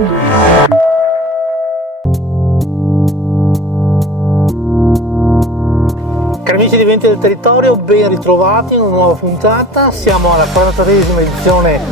Cari amici di Venti del Territorio, ben ritrovati in una nuova puntata. Siamo alla 43esima edizione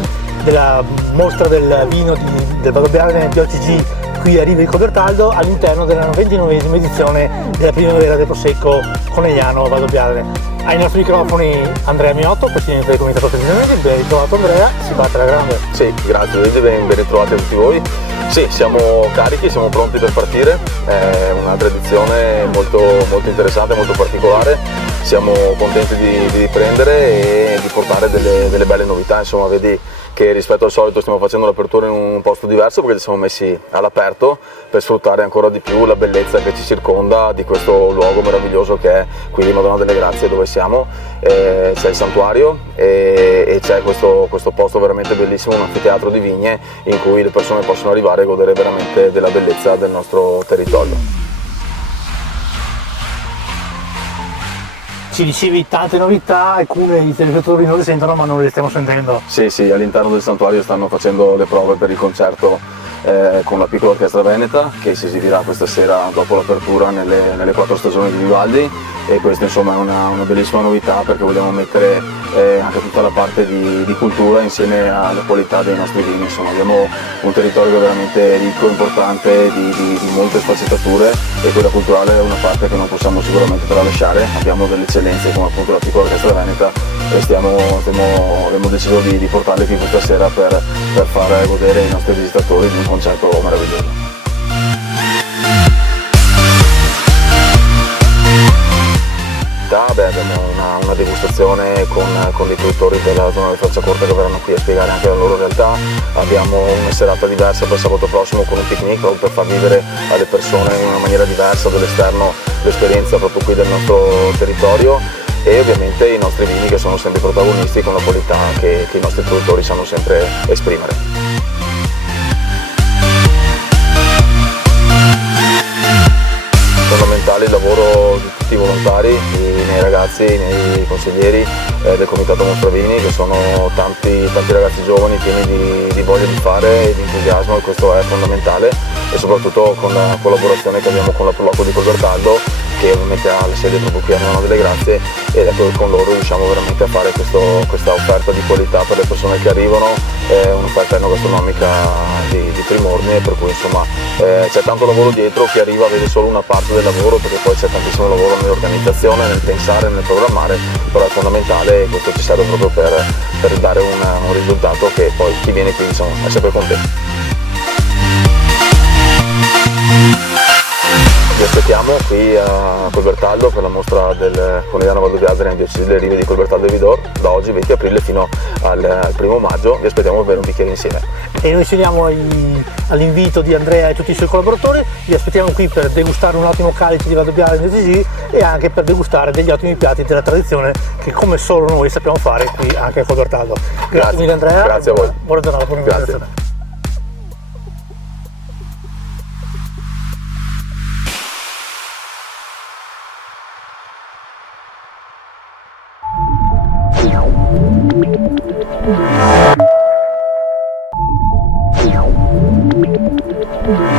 della mostra del vino del Valdobbiadene di OCG qui a Riva di Cobertaldo, all'interno della 29esima edizione della primavera del Prosecco Conegliano Valdobbiadene. Ai nostri microfoni Andrea Miotto, presidente del comitato presidente. Ben ritrovato Andrea, si parte alla grande. Sì, grazie Luigi, ben ritrovati a tutti voi. Sì, siamo carichi, siamo pronti per partire, è un'altra edizione molto interessante, molto particolare, siamo contenti di riprendere e di portare delle belle novità, insomma vedi che rispetto al solito stiamo facendo l'apertura in un posto diverso perché ci siamo messi all'aperto per sfruttare ancora di più la bellezza che ci circonda di questo luogo meraviglioso che è qui di Madonna delle Grazie dove siamo. C'è il santuario e c'è questo posto veramente bellissimo, un anfiteatro di vigne in cui le persone possono arrivare e godere veramente della bellezza del nostro territorio. Ci dicevi tante novità, alcune i telespettatori non le sentono ma non le stiamo sentendo. Sì, all'interno del santuario stanno facendo le prove per il concerto con la piccola orchestra veneta che si esibirà questa sera dopo l'apertura nelle 4 stagioni di Vivaldi, e questa insomma è una bellissima novità perché vogliamo mettere anche tutta la parte di cultura insieme alla qualità dei nostri vini. Insomma abbiamo un territorio veramente ricco, importante, di molte sfaccettature, e quella culturale è una parte che non possiamo sicuramente tralasciare. Abbiamo delle eccellenze come appunto la piccola orchestra veneta e abbiamo deciso di portarle qui questa sera per far godere ai nostri visitatori di un concerto meraviglioso. Abbiamo una degustazione con i produttori della zona del Frecciacorta che verranno qui a spiegare anche la loro realtà. Abbiamo una serata diversa per sabato prossimo con un picnic proprio per far vivere alle persone in una maniera diversa dall'esterno l'esperienza proprio qui del nostro territorio, e ovviamente i nostri vini che sono sempre protagonisti con la qualità che i nostri produttori sanno sempre esprimere. Fondamentale il lavoro di tutti i volontari, i miei ragazzi, i miei consiglieri del comitato Mostravini, che sono tanti ragazzi giovani pieni di voglia di fare e di entusiasmo, e questo è fondamentale, e soprattutto con la collaborazione che abbiamo con la Proloco di Cobertaldo, che ovviamente ha la sede proprio qui a Madonna delle Grazie, e con loro riusciamo veramente a fare questa offerta di qualità per le persone che arrivano, un'offerta enogastronomica di prim'ordine, per cui insomma c'è tanto lavoro dietro. Chi arriva vede solo una parte del lavoro, perché poi c'è tantissimo lavoro nell'organizzazione, nel pensare, nel programmare, però è fondamentale, e questo ci serve proprio per dare un risultato che poi chi viene qui insomma è sempre contento. Vi aspettiamo qui a Cobertaldo per la mostra del Conegliano Valdobbiadene di OCG delle Rive di Cobertaldo e Vidor, da oggi 20 aprile fino al 1° maggio. Vi aspettiamo per bere un bicchiere insieme. E noi ci uniamo all'invito di Andrea e tutti i suoi collaboratori. Vi aspettiamo qui per degustare un ottimo calice di Valdobbiadene di OCG e anche per degustare degli ottimi piatti della tradizione che come solo noi sappiamo fare qui anche a Cobertaldo. Grazie mille Andrea. Grazie a voi. Buona giornata, buona Grazie. Yeah.